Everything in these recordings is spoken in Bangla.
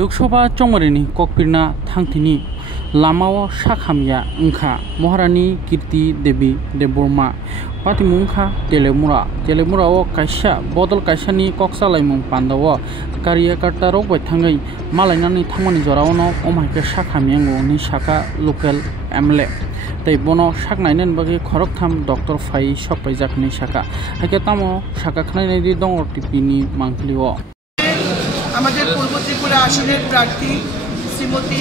लोकसभा चमरेनि ककपिरना थांथिनि लामाओ साखामिया ओंखा महारानी कीर्ति देवी देबबर्मा पातिमुंखा तेलेमुराओ कायसा बदल कायसानि कक्सालायमुं पान्दाओ कारियाकार्ता रगबाय थाङै मालायनानै थांमानि जरावनो अमायके साखामियांगो नि साका लोकेल एमएलए तै बनो साकनायनि बागै खरकथाम डक्टर फाइ सपायजाकनि साका हाके तामो साका खनायनि दङ टिपिनि मांखलिओ আমাদের পূর্ব ত্রিপুরা আসনের প্রার্থী শ্রীমতী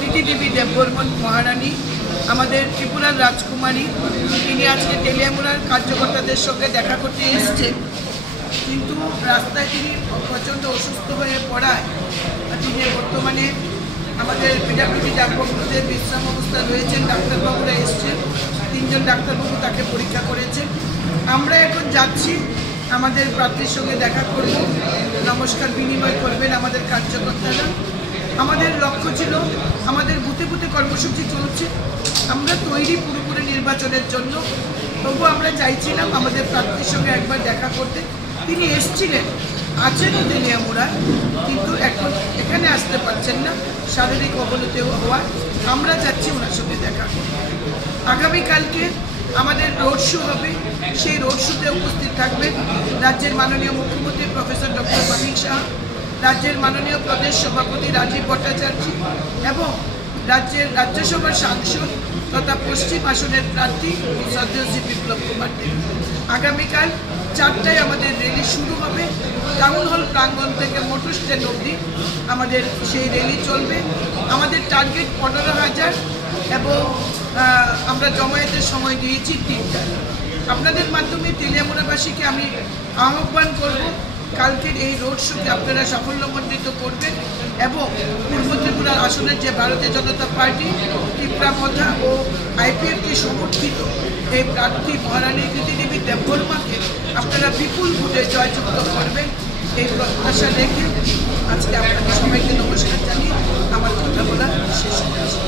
কীর্তি দেবী দেববর্মন মহারানী আমাদের ত্রিপুরার রাজকুমারী তিনি আজকে তেলিয়ামুড়ার কার্যকর্তাদের সঙ্গে দেখা করতে এসেছেন, কিন্তু রাস্তায় তিনি প্রচণ্ড অসুস্থ হয়ে পড়ায় তিনি বর্তমানে আমাদের পিডাব্লিউডি ডাক্তারবাবুদের বিশ্রাম অবস্থায় রয়েছেন। ডাক্তারবাবুরা এসছেন, 3 জন ডাক্তারবাবু তাকে পরীক্ষা করেছেন। আমরা এখন যাচ্ছি আমাদের প্রার্থীর সঙ্গে দেখা করব, নমস্কার বিনিময় করবেন আমাদের কার্যকর্তারা। আমাদের লক্ষ্য ছিল, আমাদের বুথে বুথে কর্মসূচি চলছে, আমরা তৈরি পুরোপুরি নির্বাচনের জন্য। তবু আমরা চাইছিলাম আমাদের প্রার্থীর সঙ্গে একবার দেখা করতে। তিনি এসছিলেন, আছেনও তেলিয়ামুড়ায়, কিন্তু এখন এখানে আসতে পারছেন না শারীরিক অবনতি হওয়ায়। আমরা যাচ্ছি ওনার সঙ্গে দেখা করতে। আগামীকালকে আমাদের রোড শো হবে, সেই রোড শোতে উপস্থিত থাকবেন রাজ্যের মাননীয় মুখ্যমন্ত্রী প্রফেসর ডক্টর মানিক শাহ, রাজ্যের মাননীয় প্রদেশ সভাপতি রাজীব ভট্টাচার্য এবং রাজ্যের রাজ্যসভার সাংসদ তথা পশ্চিম আসনের প্রার্থী শ্রদ্ধেয় শ্রী বিপ্লব কুমার দেব। আগামীকাল 4টায় আমাদের র্যালি শুরু হবে। টাউন হল প্রাঙ্গণ থেকে মোটর স্ট্যান্ড অবধি আমাদের সেই র্যালি চলবে। আমাদের টার্গেট 15,000 এবং আমরা জমায়েতের সময় দিয়েছি 3টায়। আপনাদের মাধ্যমে তেলিয়ামুড়াবাসীকে আমি আহ্বান করব, কালকের এই রোড শোকে আপনারা সাফল্যমণ্ডিত করবেন এবং পূর্ব ত্রিপুরার আসনের যে ভারতীয় জনতা পার্টি, ত্রিপুরা প্রথা ও আইপিএফকে সমর্থিত এই প্রার্থী মহারানী কীর্তি দেবী দেববর্মাকে আপনারা বিপুল ভোটে জয়যুক্ত করবেন, এই প্রত্যাশা রেখে আজকে আপনাদের সবাইকে নমস্কার জানিয়ে আমার কথা বলা শেষ করছি।